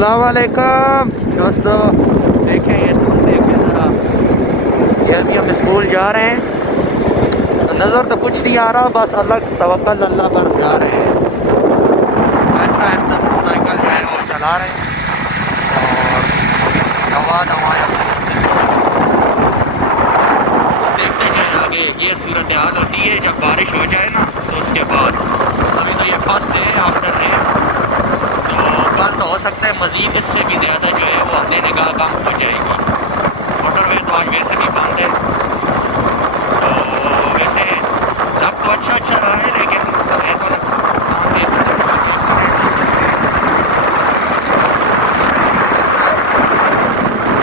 अस्सलाम वालेकुम दोस्तों, देखें ये देखें ज़रा, ये अभी हम स्कूल जा रहे हैं। नज़र तो कुछ नहीं आ रहा, बस अल्लाह तवक्कल अल्लाह पर जा रहे हैं। आहिस्ता आहिस्ता मोटरसाइकिल जो है वो चला रहे हैं और दवा देखते हैं आगे ये सूरत हाल होती है जब बारिश हो जाए ना, तो उसके बाद। अभी तो ये फर्स्ट डे आफ्टर रेन, कल तो हो सकता है मज़ीद इससे भी ज़्यादा जो है वो देने का काम हो जाएगी। मोटरवे तो आज वैसे भी बंद है, तो वैसे अब तो अच्छा रहा है, लेकिन ये तो सामने एक्सीडेंट हो सकते हैं।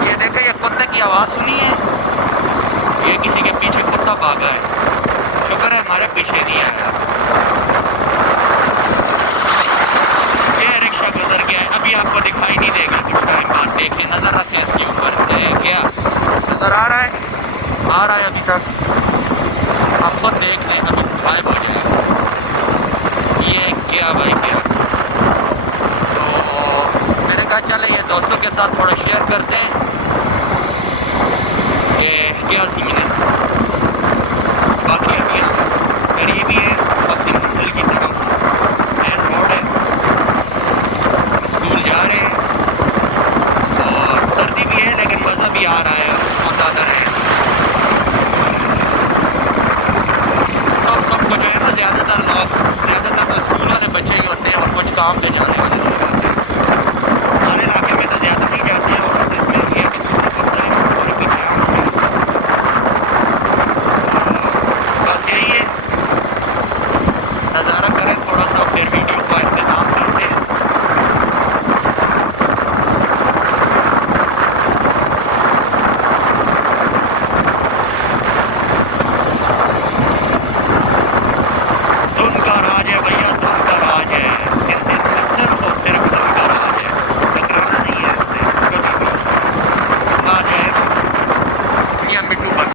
ये देखें, ये कुत्ते की आवाज़ सुनी है, ये किसी के पीछे कुत्ता भागा है। शुक्र है हमारे पीछे नहीं आया। अभी आपको दिखाई नहीं देगा कुछ टाइम बाद, देखें नज़र रखें इसके ऊपर। क्या नज़र आ रहा है अभी तक, आप खुद देख लें, अभी गायब हो जाएगा। ये क्या भाई क्या, तो मैंने कहा चले ये दोस्तों के साथ थोड़ा शेयर करते हैं कि क्या सीन है। बाकी अभी हम करीब ही है अपनी मंजिल की तरफ, मेन रोड है, स्कूल जा रहे हैं और सर्दी भी है लेकिन मज़ा भी आ रहा है। अंदाज़ा है सबको जो है ना, ज़्यादातर तो स्कूल वाले बच्चे ही होते हैं और कुछ काम पे जाने